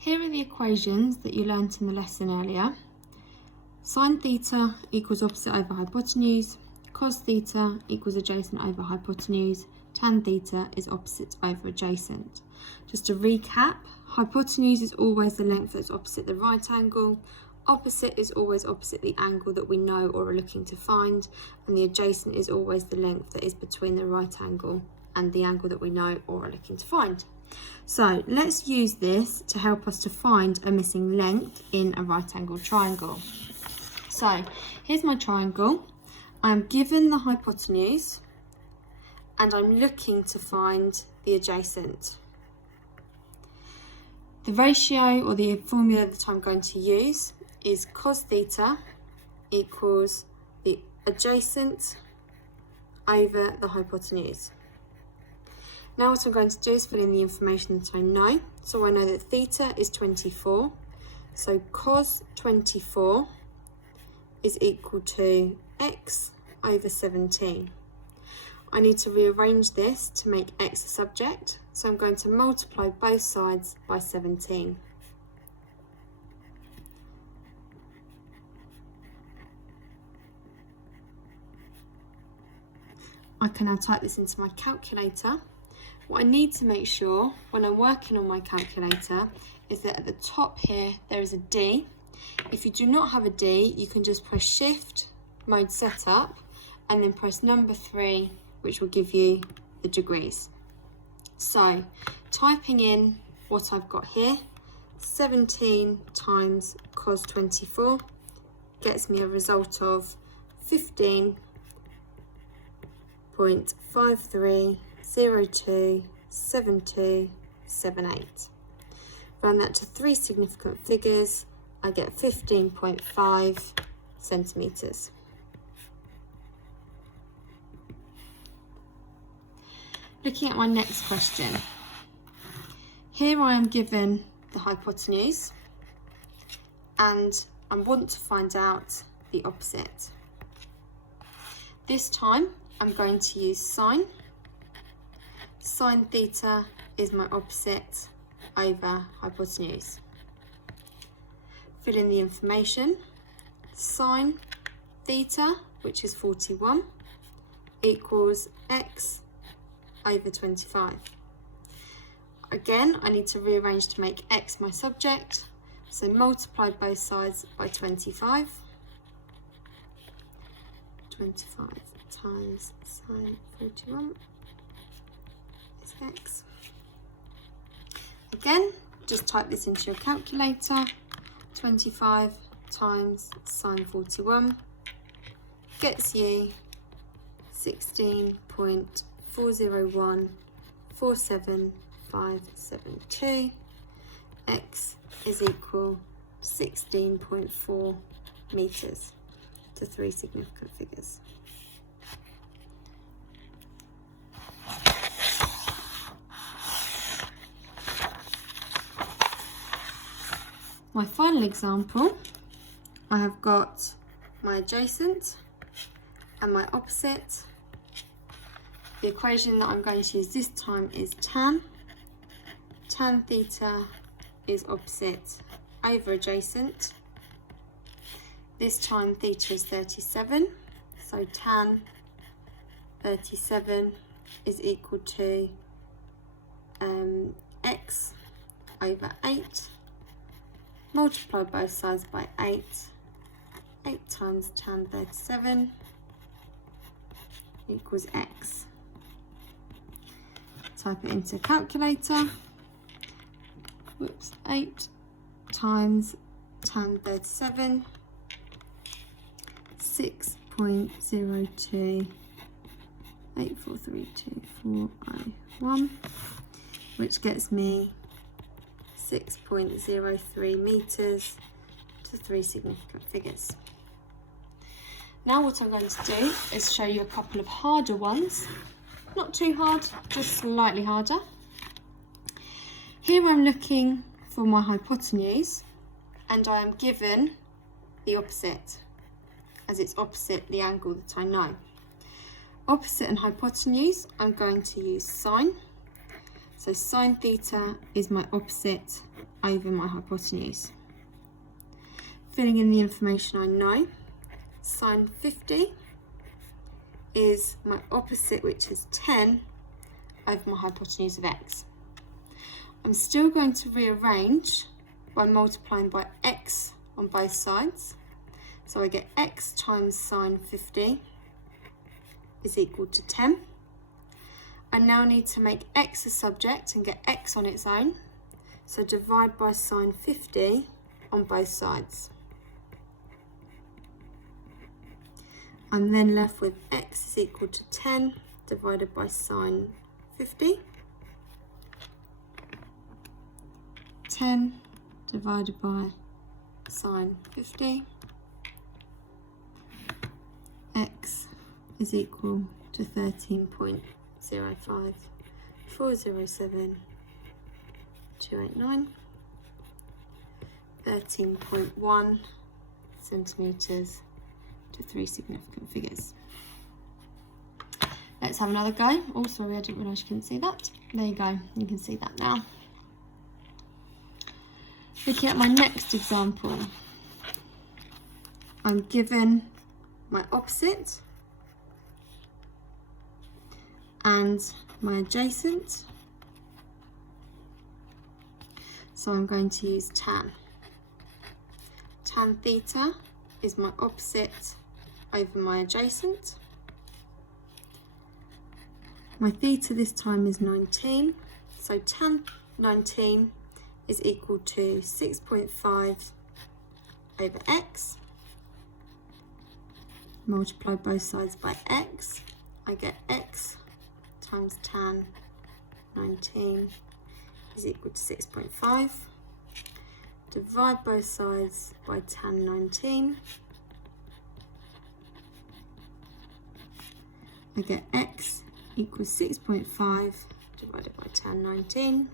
Here are the equations that you learnt in the lesson earlier. Sine theta equals opposite over hypotenuse, cos theta equals adjacent over hypotenuse, tan theta is opposite over adjacent. Just to recap, hypotenuse is always the length that's opposite the right angle, opposite is always opposite the angle that we know or are looking to find, and the adjacent is always the length that is between the right angle and the angle that we know or are looking to find. So let's use this to help us to find a missing length in a right angled triangle. So here's my triangle. I'm given the hypotenuse and I'm looking to find the adjacent. The ratio or the formula that I'm going to use is cos theta equals the adjacent over the hypotenuse. Now what I'm going to do is fill in the information that I know. So I know that theta is 24. So cos 24 is equal to x over 17. I need to rearrange this to make x a subject. So I'm going to multiply both sides by 17. I can now type this into my calculator. What I need to make sure when I'm working on my calculator is that at the top here there is a D. If you do not have a D, you can just press Shift, Mode Setup, and then press number 3, which will give you the degrees. So typing in what I've got here, 17 times cos 24 gets me a result of 15.53027278. Round that to 3 significant figures, I get 15.5 centimetres. Looking at my next question. Here I am given the hypotenuse and I want to find out the opposite. This time I'm going to use sine. Sine theta is my opposite over hypotenuse. Fill in the information. Sine theta, which is 41, equals x over 25. Again, I need to rearrange to make x my subject. So multiply both sides by 25. 25 times sine 41 is x. Again, just type this into your calculator. 25 times sine 41 gets you 16.40147572. X is equal 16.4 meters to 3 significant figures. My final example, I have got my adjacent and my opposite. The equation that I'm going to use this time is tan. Tan theta is opposite over adjacent. This time theta is 37, so tan 37 is equal to x over 8. Multiply both sides by 8. 8 times tan 37 equals x. Type it into a calculator. 8 times tan 37, 6.02843241, which gets me 6.03 meters to 3 significant figures. Now what I'm going to do is show you a couple of harder ones. Not too hard, just slightly harder. Here I'm looking for my hypotenuse and I am given the opposite, as it's opposite the angle that I know. Opposite and hypotenuse, I'm going to use sine. So sine theta is my opposite over my hypotenuse. Filling in the information I know, sine 50 is my opposite, which is 10, over my hypotenuse of x. I'm still going to rearrange by multiplying by x on both sides. So I get x times sine 50 is equal to 10. I now need to make x a subject and get x on its own. So divide by sine 50 on both sides. I'm then left with x is equal to 10 divided by sine 50. 10 divided by sine 50. X is equal to 13.05 407,289. 13.1 centimetres to 3 significant figures. Let's have another go. Oh, sorry, I didn't realise you couldn't see that. There you go, you can see that now. Looking at my next example, I'm given my opposite and my adjacent. So I'm going to use tan. Tan theta is my opposite over my adjacent. My theta this time is 19, so tan 19 is equal to 6.5 over x. Multiply both sides by x. I get x times tan 19 is equal to 6.5. Divide both sides by tan 19. I get x equals 6.5 divided by tan 19.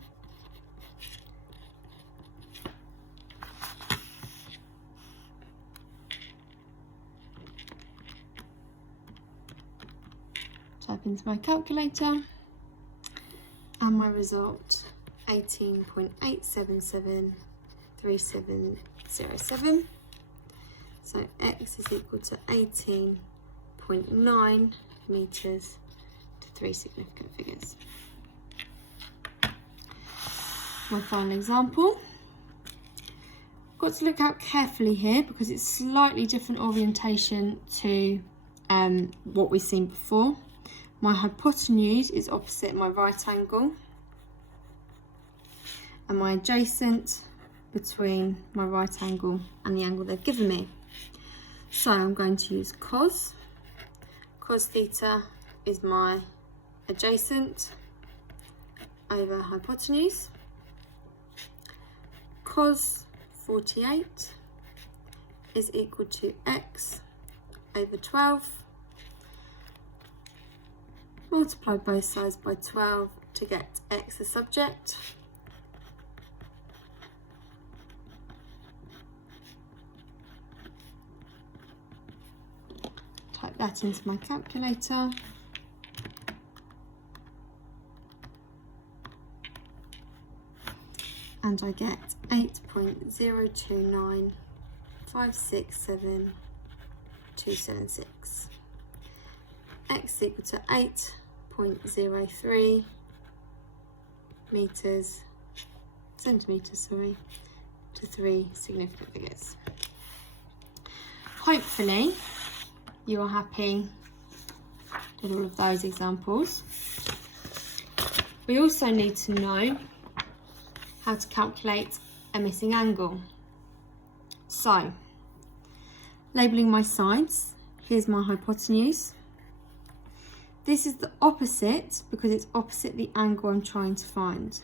Type into my calculator and my result 18.8773707. So x is equal to 18.9 meters to 3 significant figures. My final example. Got to look out carefully here because it's slightly different orientation to what we've seen before. My hypotenuse is opposite my right angle and my adjacent between my right angle and the angle they've given me. So I'm going to use cos. Cos theta is my adjacent over hypotenuse. Cos 48 is equal to x over 12. Multiply both sides by 12 to get x a subject. Type that into my calculator. And I get 8.029567276. X is equal to 8.03 centimetres to 3 significant figures. Hopefully you are happy with all of those examples. We also need to know how to calculate a missing angle. So, labelling my sides, here's my hypotenuse. This is the opposite because it's opposite the angle I'm trying to find.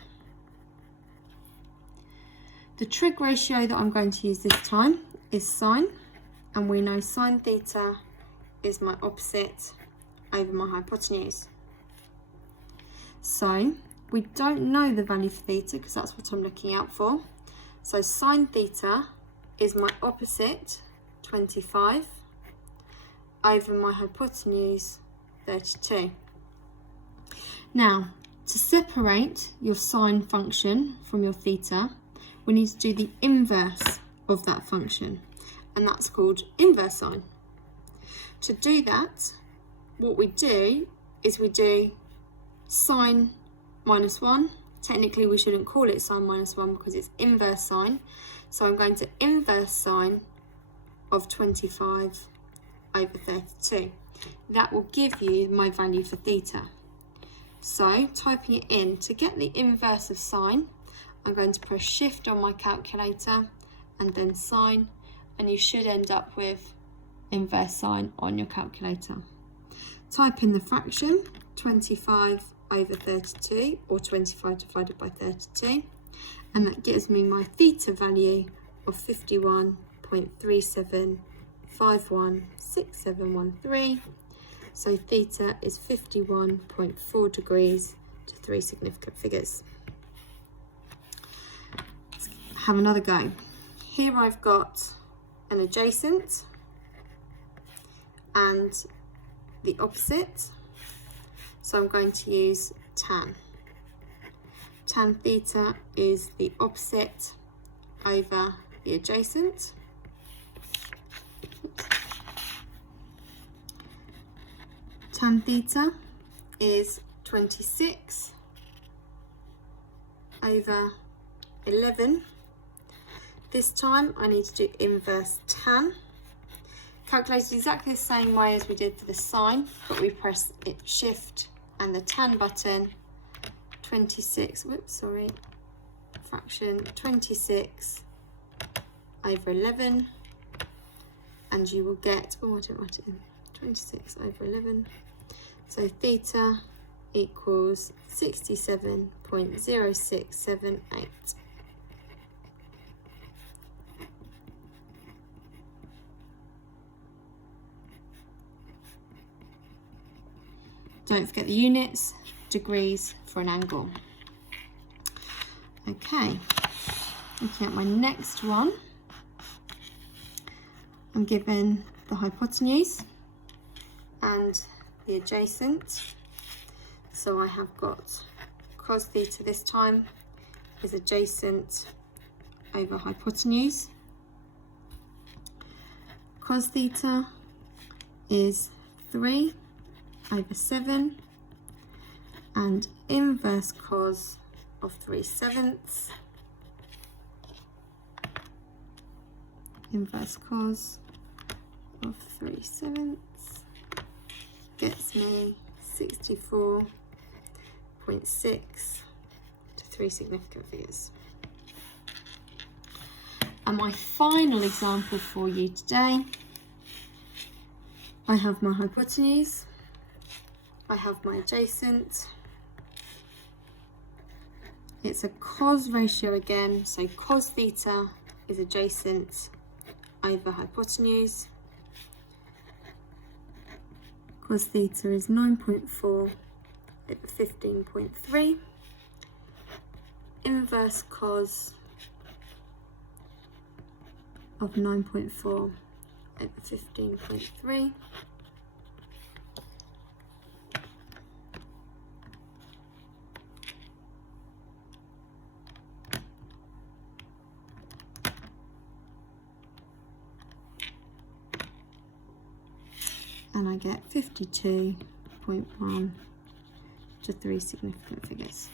The trig ratio that I'm going to use this time is sine, and we know sine theta is my opposite over my hypotenuse. So we don't know the value for theta because that's what I'm looking out for. So sine theta is my opposite, 25, over my hypotenuse, 32. Now, to separate your sine function from your theta, we need to do the inverse of that function, and that's called inverse sine. To do that, what we do is we do sine minus 1. Technically we shouldn't call it sine minus 1 because it's inverse sine. So I'm going to inverse sine of 25 over 32. That will give you my value for theta. So typing it in, to get the inverse of sine, I'm going to press shift on my calculator and then sine, and you should end up with inverse sine on your calculator. Type in the fraction, 25 over 32, or 25 divided by 32, and that gives me my theta value of 51.37516713. So theta is 51.4 degrees to 3 significant figures. Let's have another go. Here I've got an adjacent and the opposite. So I'm going to use tan. Tan theta is the opposite over the adjacent. Oops. Tan theta is 26 over 11. This time I need to do inverse tan. Calculated exactly the same way as we did for the sine, but we press it shift and the tan button. 26, fraction 26 over 11, and you will get, I didn't write it in, 26 over 11. So theta equals 67.0678. Don't forget the units, degrees for an angle. Okay, looking at my next one, I'm given the hypotenuse and the adjacent. So I have got cos theta this time is adjacent over hypotenuse. Cos theta is 3 over 7, and inverse cos of 3/7. Inverse cos of 3/7 gets me 64.6 to 3 significant figures. And my final example for you today, I have my hypotenuse, I have my adjacent. It's a cos ratio again, so cos theta is adjacent over hypotenuse. Cos theta is 9.4 over 15.3. Inverse cos of 9.4 over 15.3. And I get 52.1 to 3 significant figures.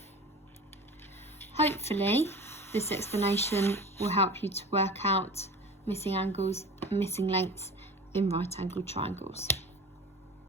Hopefully this explanation will help you to work out missing angles and missing lengths in right angled triangles.